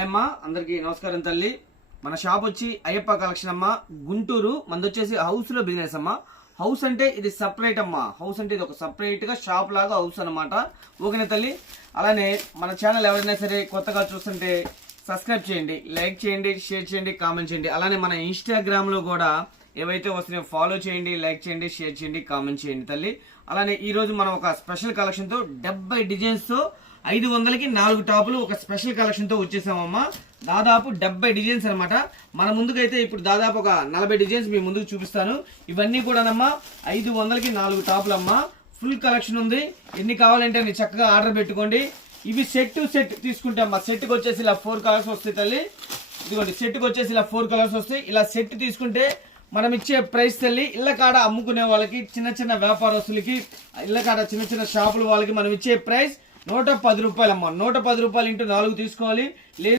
అమ్మా అందరికి నమస్కారం తల్లి. మన షాప్ వచ్చి అయ్యప్ప కలెక్షన్ అమ్మ, గుంటూరు. మనది వచ్చేసి హౌస్ లో బిజినెస్ అమ్మ. హౌస్ అంటే ఇది సపరేట్ అమ్మా. హౌస్ అంటే ఇది ఒక సపరేట్ గా షాప్ లాగా హౌస్ అనమాట. ఓకేనా తల్లి? అలానే మన ఛానల్ ఎవరైనా సరే కొత్తగా చూస్తుంటే సబ్స్క్రైబ్ చేయండి, లైక్ చేయండి, షేర్ చేయండి, కామెంట్ చేయండి. అలానే మన ఇన్స్టాగ్రామ్ లో కూడా ఏవైతే వస్తున్నాయో ఫాలో చేయండి, లైక్ చేయండి, షేర్ చేయండి, కామెంట్ చేయండి తల్లి. అలానే ఈ రోజు మనం ఒక స్పెషల్ కలెక్షన్ తో 70 డిజైన్స్ తో 500కి 4 టాపులు ఒక స్పెషల్ కలెక్షన్ తో వచ్చేసామమ్మా. దాదాపు 70 డిజైన్స్ అనమాట. మన ముందుకైతే ఇప్పుడు దాదాపు ఒక 40 డిజైన్స్ మీ ముందుకు చూపిస్తాను. ఇవన్నీ కూడానమ్మా 500కి 4 టాపులు అమ్మా. ఫుల్ కలెక్షన్ ఉంది. ఎన్ని కావాలంటే అన్ని చక్కగా ఆర్డర్ పెట్టుకోండి. ఇవి సెట్ తీసుకుంటే అమ్మా, సెట్కి వచ్చేసి ఇలా 4 కలర్స్ వస్తాయి తల్లి. ఇదిగోండి, సెట్కి వచ్చేసి ఇలా 4 కలర్స్ వస్తాయి. ఇలా సెట్ తీసుకుంటే మనం ఇచ్చే ప్రైస్ తల్లి ఇళ్ళ కాడ అమ్ముకునే వాళ్ళకి, చిన్న చిన్న వ్యాపారస్తులకి, ఇళ్ళ కాడ చిన్న చిన్న షాపుల వాళ్ళకి మనం ఇచ్చే ప్రైస్ 110 రూపాయలు అమ్మా. 110 రూపాయలు ఇంటూ 4 తీసుకోవాలి.